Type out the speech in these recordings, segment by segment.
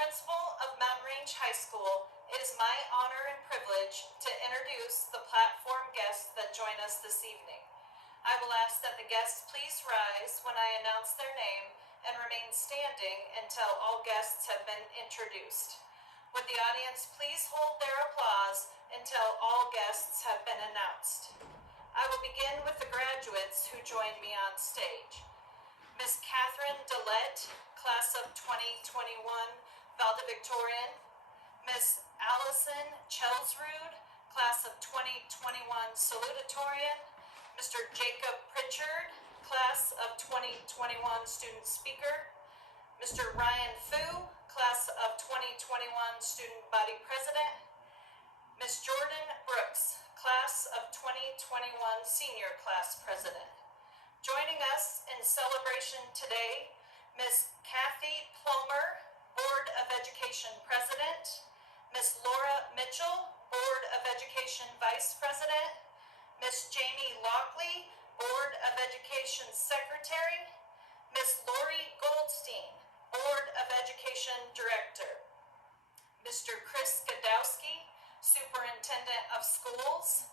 principal of Mountain Range High School, it is my honor and privilege to introduce the platform guests that join us this evening. I will ask that the guests please rise when I announce their name and remain standing until all guests have been introduced. Would the audience please hold their applause until all guests have been announced? I will begin with the graduates who joined me on stage. Miss Katherine Dellett, class of 2021, Valedictorian. Miss Allison Chelsrud, class of 2021, Salutatorian. Mr. Jacob Pritchard, class of 2021, Student Speaker. Mr. Ryan Fu, class of 2021, Student Body President. Miss Jordan Brooks, class of 2021, Senior Class President. Joining us in celebration today, Miss Kathy Plomer, Board of Education President. Miss Laura Mitchell, Board of Education Vice President. Miss Jamie Lockley, Board of Education Secretary. Miss Lori Goldstein, Board of Education Director. Mr. Chris Gadowski, Superintendent of Schools.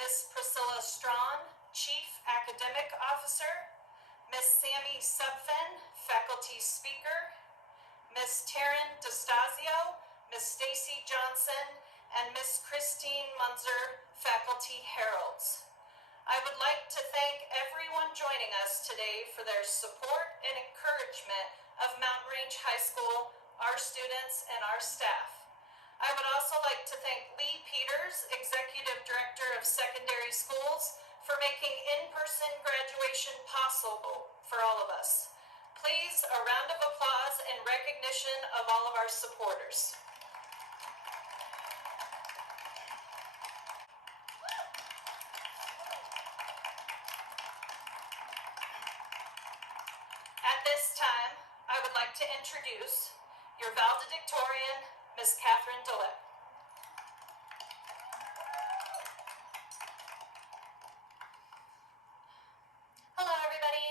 Miss Priscilla Strawn, Chief Academic Officer. Miss Sammy Subfen, Faculty Speaker. Miss Taryn DeStasio, Miss Stacy Johnson, and Miss Christine Munzer, Faculty Heralds. I would like to thank everyone joining us today for their support and encouragement of Mountain Range High School, our students, and our staff. I would also like to thank Lee Peters, Executive Director of Secondary Schools, for making in-person graduation possible for all of us. Please, a round of applause in recognition of all of our supporters. At this time, I would like to introduce your valedictorian, Ms. Katherine Dellett. Hello, everybody.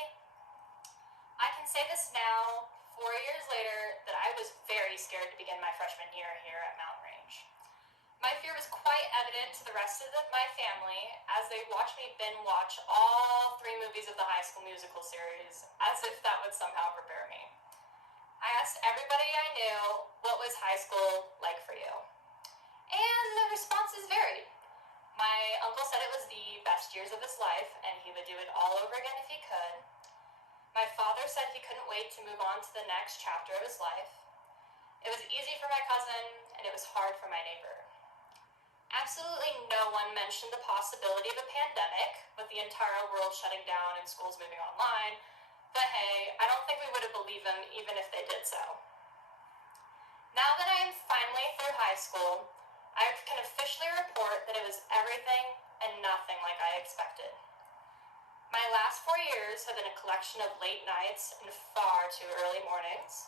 I can say this now, 4 years later, that I was very scared to begin my freshman year here at Mountain Range. My fear was quite evident to the rest of my family as they watched me binge watch all 3 movies of the High School Musical series, as if that would somehow prepare me. I asked everybody I knew, what was high school like for you? And the responses varied. My uncle said it was the best years of his life, and he would do it all over again if he could. My father said he couldn't wait to move on to the next chapter of his life. It was easy for my cousin, and it was hard for my neighbor. Absolutely no one mentioned the possibility of a pandemic, with the entire world shutting down and schools moving online, but hey, I don't think we would have believed them even if they did so. Now that I am finally through high school, I can officially report that it was everything and nothing like I expected. My last 4 years have been a collection of late nights and far too early mornings.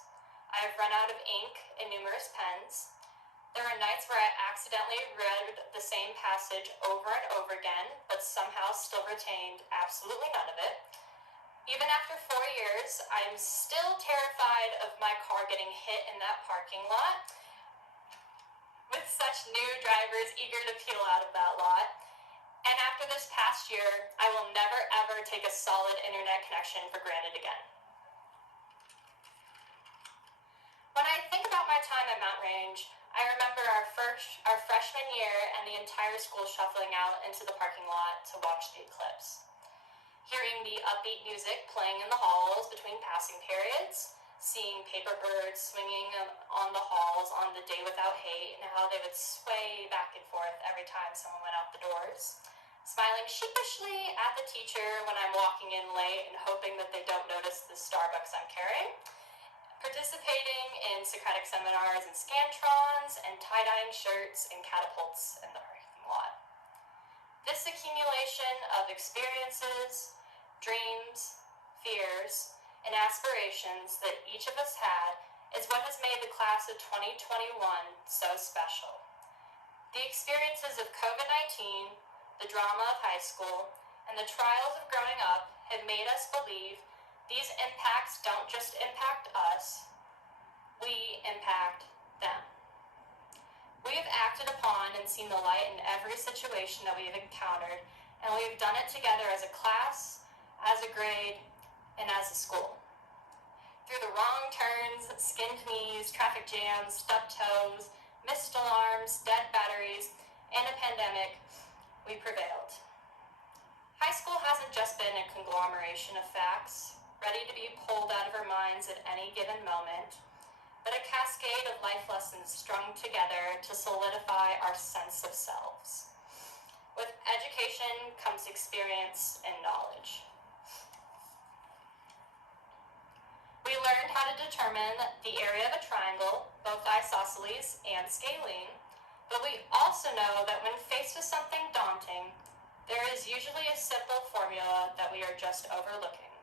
I have run out of ink and numerous pens. There are nights where I accidentally read the same passage over and over again, but somehow still retained absolutely none of it. Even after 4 years, I'm still terrified of my car getting hit in that parking lot, with such new drivers eager to peel out of that lot. And after this past year, I will never ever take a solid internet connection for granted again. When I think about my time at Mountain Range, I remember our freshman year and the entire school shuffling out into the parking lot to watch the eclipse. Hearing the upbeat music playing in the halls between passing periods, seeing paper birds swinging on the halls on the day without hate and how they would sway back and forth every time someone went out the doors, smiling sheepishly at the teacher when I'm walking in late and hoping that they don't notice the Starbucks I'm carrying, participating in Socratic seminars and scantrons, and tie-dyeing shirts and catapults in the parking lot. This accumulation of experiences, dreams, fears, and aspirations that each of us had is what has made the class of 2021 so special. The experiences of COVID-19, the drama of high school, and the trials of growing up have made us believe these impacts don't just impact us, we impact them. We have acted upon and seen the light in every situation that we have encountered, and we have done it together as a class, as a grade, and as a school. Through the wrong turns, skinned knees, traffic jams, stubbed toes, missed alarms, dead batteries, and a pandemic, we prevailed. High school hasn't just been a conglomeration of facts, ready to be pulled out of our minds at any given moment, but a cascade of life lessons strung together to solidify our sense of selves. With education comes experience and knowledge. We learned how to determine the area of a triangle, both isosceles and scalene, but we also know that when faced with something daunting, there is usually a simple formula that we are just overlooking.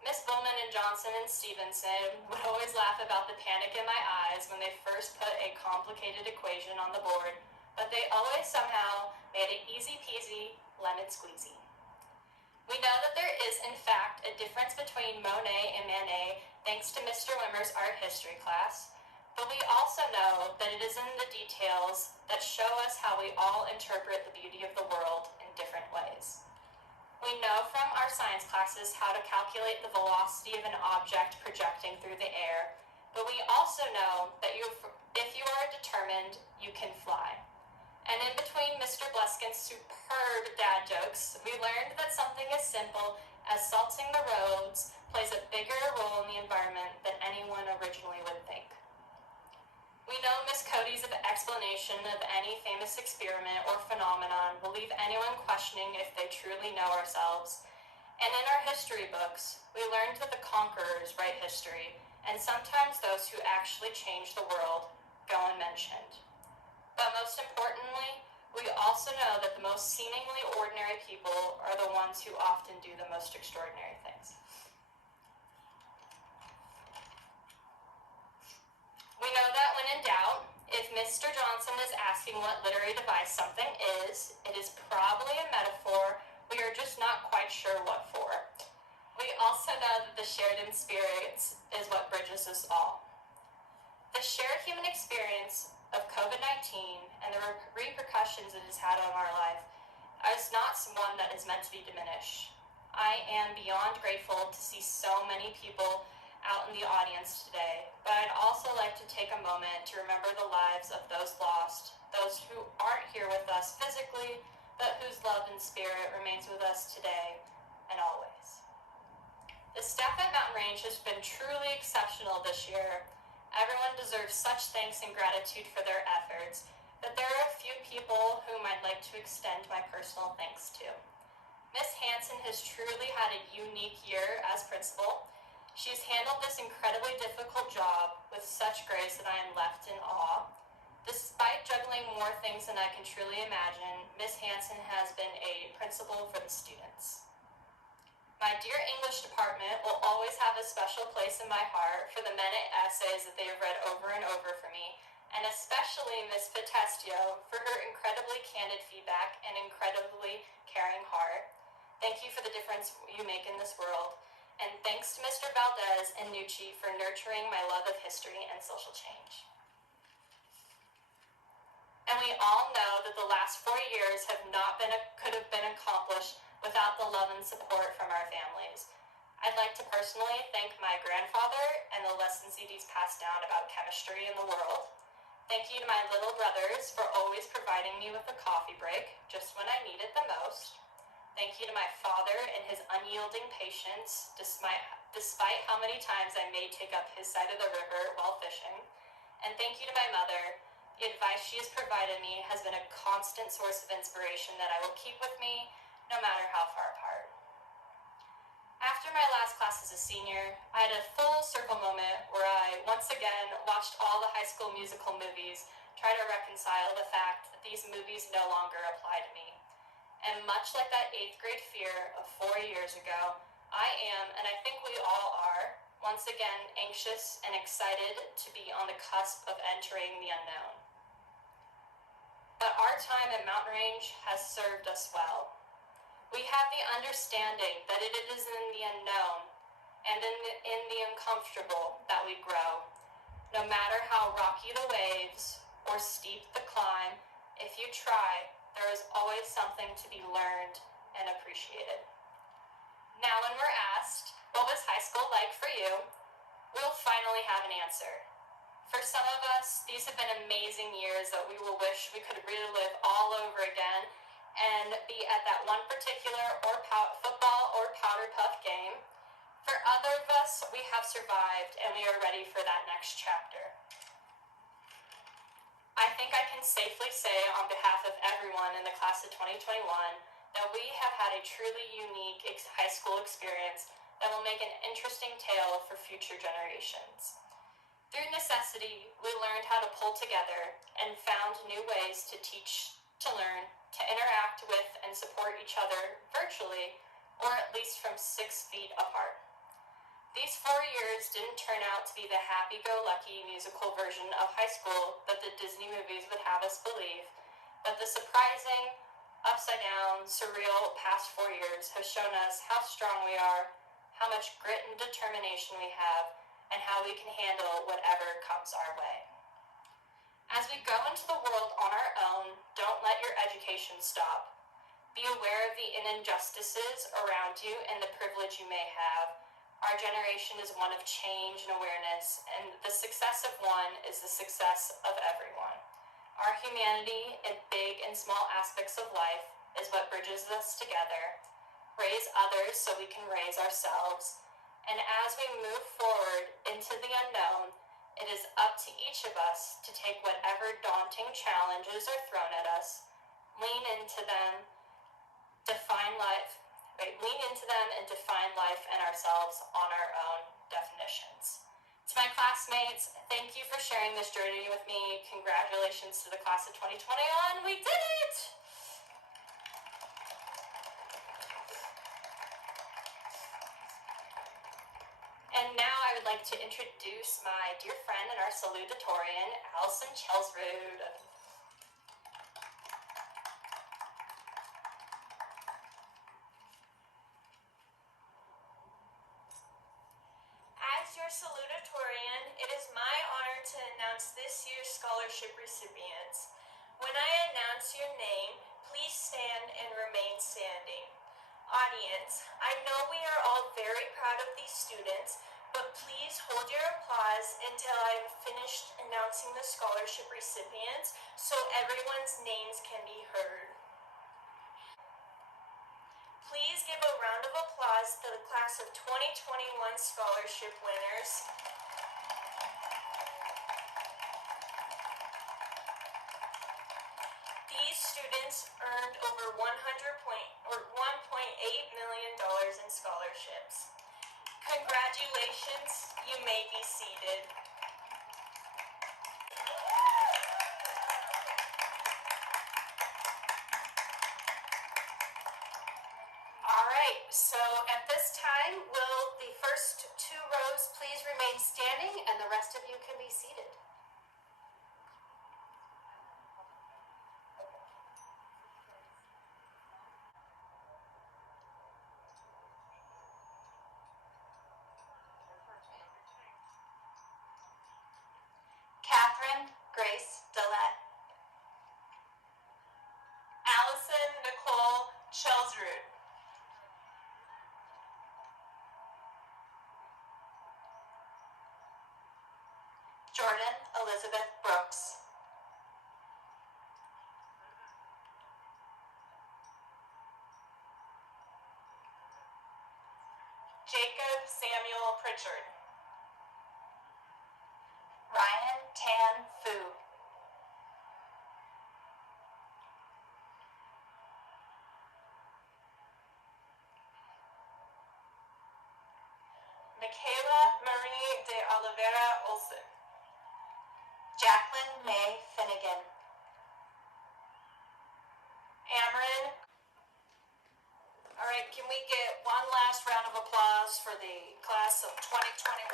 Miss Bowman and Johnson and Stevenson would always laugh about the panic in my eyes when they first put a complicated equation on the board, but they always somehow made it easy peasy, lemon squeezy. We know that there is, in fact, a difference between Monet and Manet thanks to Mr. Wimmer's art history class, but we also know that it is in the details that show us how we all interpret the beauty of the world in different ways. We know from our science classes how to calculate the velocity of an object projecting through the air, but we also know that if you are determined, you can fly. And in between Mr. Bleskin's superb dad jokes, we learned that something as simple as salting the roads plays a bigger role in the environment than anyone originally would think. We know Miss Cody's explanation of any famous experiment or phenomenon will leave anyone questioning if they truly know ourselves. And in our history books, we learned that the conquerors write history, and sometimes those who actually change the world go unmentioned. But most importantly, we also know that the most seemingly ordinary people are the ones who often do the most extraordinary things. We know that when in doubt, if Mr. Johnson is asking what literary device something is, it is probably a metaphor we are just not quite sure what for. We also know that the shared experience is what bridges us all. The shared human experience of COVID-19 and the repercussions it has had on our life is not one that is meant to be diminished. I am beyond grateful to see so many people out in the audience today, but I'd also like to take a moment to remember the lives of those lost, those who aren't here with us physically, but whose love and spirit remains with us today and always. The staff at Mountain Range has been truly exceptional this year. Everyone deserves such thanks and gratitude for their efforts, but there are a few people whom I'd like to extend my personal thanks to. Miss Hanson has truly had a unique year as principal. She's handled this incredibly difficult job with such grace that I am left in awe. Despite juggling more things than I can truly imagine, Miss Hanson has been a principal for the students. My dear English department will always have a special place in my heart for the many essays that they have read over and over for me, and especially Miss Potestio for her incredibly candid feedback and incredibly caring heart. Thank you for the difference you make in this world. And thanks to Mr. Valdez and Nucci for nurturing my love of history and social change. And we all know that the last 4 years could have been accomplished without the love and support from our families. I'd like to personally thank my grandfather and the lessons he's passed down about chemistry in the world. Thank you to my little brothers for always providing me with a coffee break just when I need it the most. Thank you to my father and his unyielding patience, despite how many times I may take up his side of the river while fishing. And thank you to my mother. The advice she has provided me has been a constant source of inspiration that I will keep with me, no matter how far apart. After my last class as a senior, I had a full circle moment where I once again watched all the High School Musical movies, try to reconcile the fact that these movies no longer apply to me. And much like that 8th grade fear of 4 years ago, I am, and I think we all are, once again anxious and excited to be on the cusp of entering the unknown. But our time at Mountain Range has served us well. We have the understanding that it is in the unknown and in the uncomfortable that we grow. No matter how rocky the waves or steep the climb, if you try, there is always something to be learned and appreciated. Now, when we're asked, what was high school like for you? We'll finally have an answer. For some of us, these have been amazing years that we will wish we could relive all over again and be at that one particular football or powder puff game. For other of us, we have survived and we are ready for that next chapter. I think I can safely say on behalf of everyone in the class of 2021 that we have had a truly unique high school experience that will make an interesting tale for future generations. Through necessity, we learned how to pull together and found new ways to teach, to learn, to interact with and support each other virtually, or at least from 6 feet apart. These 4 years didn't turn out to be the happy-go-lucky musical version of high school that the Disney movies would have us believe, but the surprising, upside-down, surreal past 4 years have shown us how strong we are, how much grit and determination we have, and how we can handle whatever comes our way. As we go into the world on our own, don't let your education stop. Be aware of the injustices around you and the privilege you may have. Our generation is one of change and awareness, and the success of one is the success of everyone. Our humanity in big and small aspects of life is what bridges us together. Raise others so we can raise ourselves. And as we move forward into the unknown, it is up to each of us to take whatever daunting challenges are thrown at us, lean into them and define life and ourselves on our own definitions. To my classmates, thank you for sharing this journey with me. Congratulations to the class of 2021. We did it! And now I would like to introduce my dear friend and our salutatorian, Allison Chelsrud. As your salutatorian, it is my honor to announce this year's scholarship recipients. When I announce your name, please stand and remain standing. Audience, I know we are all very proud of these students, but please hold your applause until I am finished announcing the scholarship recipients so everyone's names can be heard. Please give a round of applause to the class of 2021 scholarship winners. These students earned over $1.8 million in scholarships. Congratulations, you may be seated. All right, so at this time, will the first 2 rows please remain standing and the rest of you can be seated. Katherine Grace Dellett. Allison Nicole Chelsrud. Jordan Elizabeth Brooks. Jacob Samuel Pritchard. Ryan Tan Fu. Michaela Marie de Oliveira Olsen. Jacqueline May Finnegan. Amron. All right, can we get one last round of applause for the class of 2021?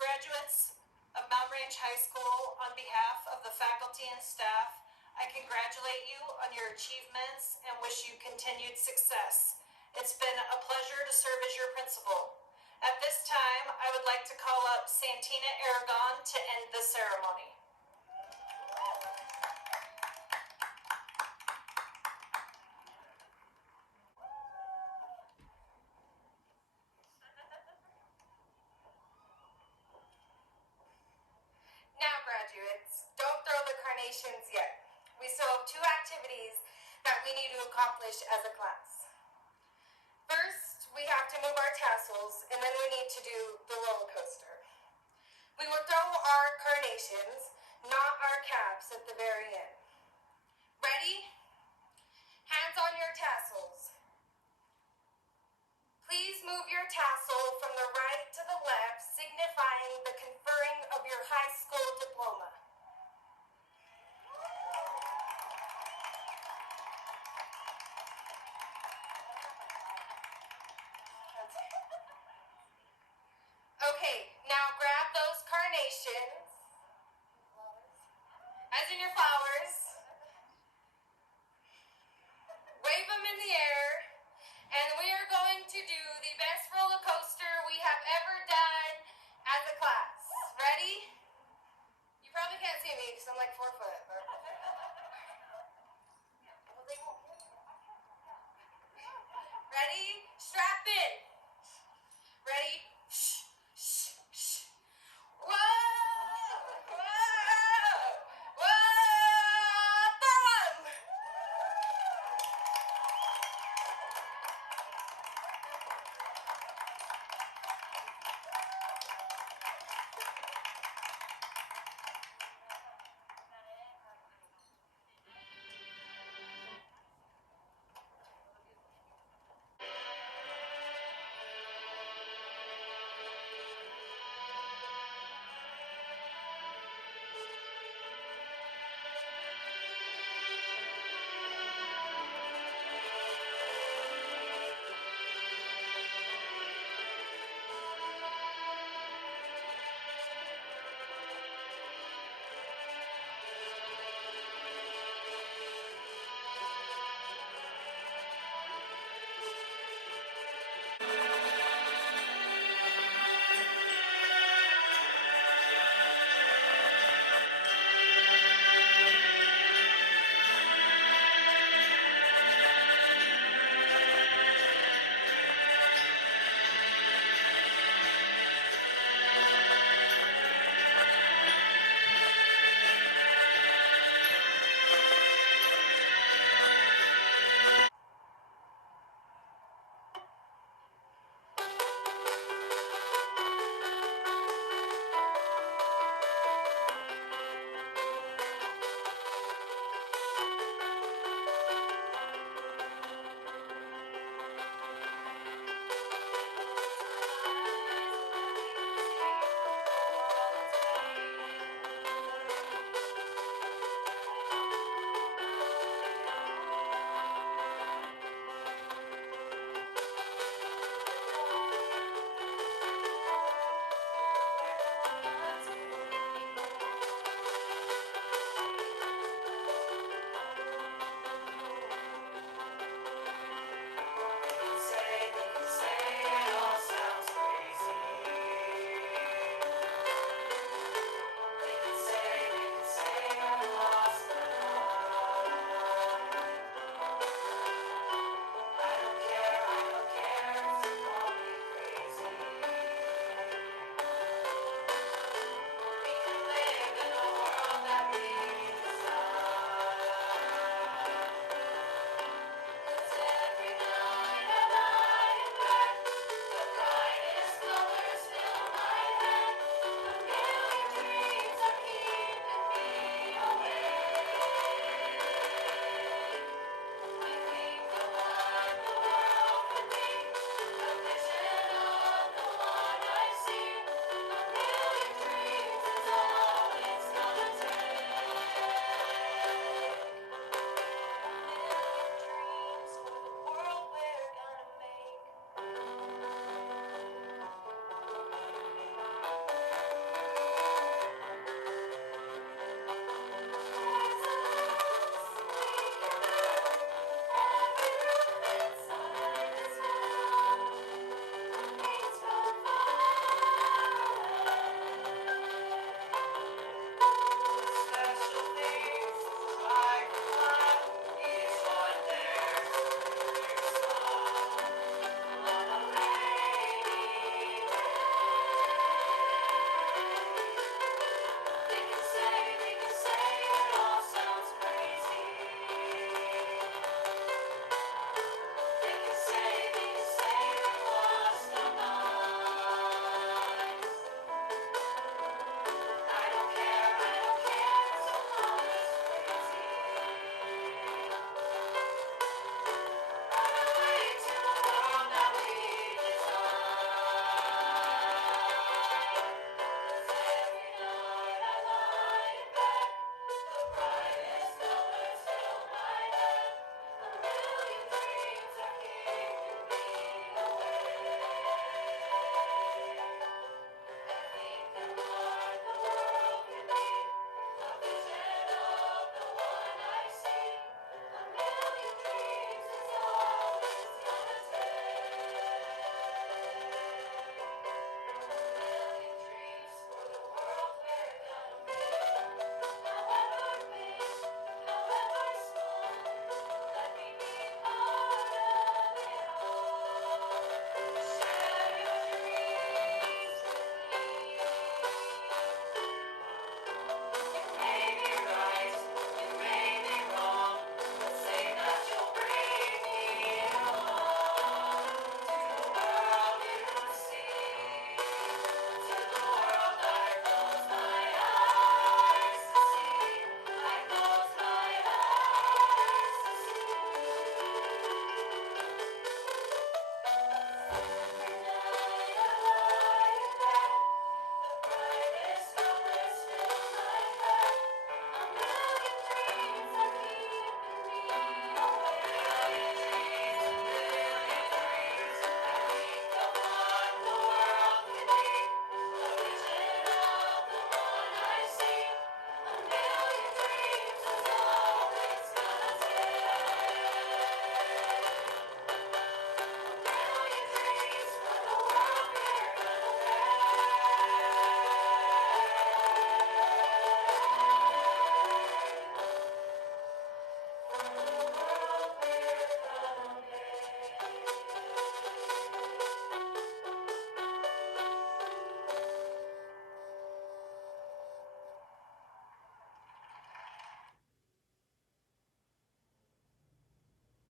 Graduates of Mountain Range High School, on behalf of the faculty and staff, I congratulate you on your achievements and wish you continued success. It's been a pleasure to serve as your principal. At this time, I would like to call up Santina Aragon to end the ceremony. Now, graduates, don't throw the carnations yet. We still have 2 activities that we need to accomplish as a class. First, we have to move our tassels, and then we need to do the roller coaster. We will throw our carnations, not our caps, at the very end. Ready? Hands on your tassels. Please move your tassel from the right to the left, signifying the conferring of your high school diploma. Okay, now grab those carnations